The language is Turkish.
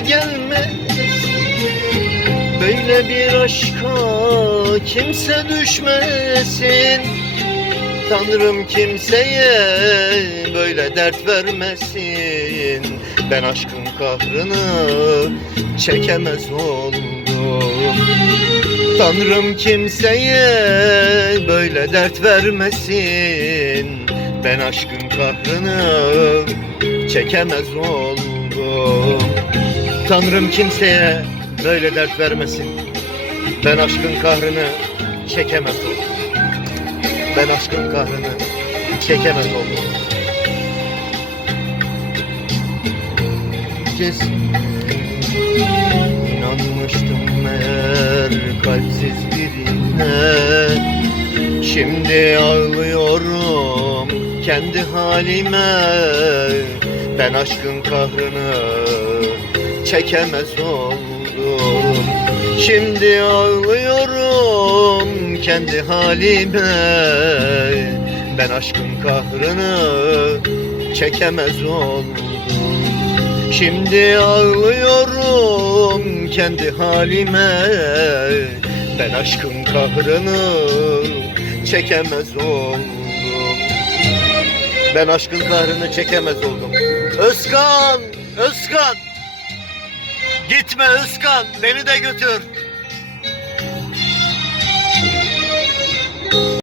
gelmez Böyle bir aşka kimse düşmesin. Tanrım kimseye böyle dert vermesin. Ben aşkın kahrını çekemez oldum. Tanrım kimseye böyle dert vermesin. Ben aşkın kahrını çekemez oldum Tanrım kimseye böyle dert vermesin. Ben aşkın kahrını çekemez oldum Ben aşkın kahrını çekemez oldum Kes İnanmıştım meğer kalpsiz birine. Şimdi ağlıyorum kendi halime. Ben aşkın kahrını çekemez oldum. Şimdi ağlıyorum kendi halime. Ben aşkın kahrını çekemez oldum. Şimdi ağlıyorum kendi halime. Ben aşkın kahrını çekemez oldum. Ben aşkın kahrını çekemez oldum. Özkan! Özkan! Gitme Özkan! Beni de götür!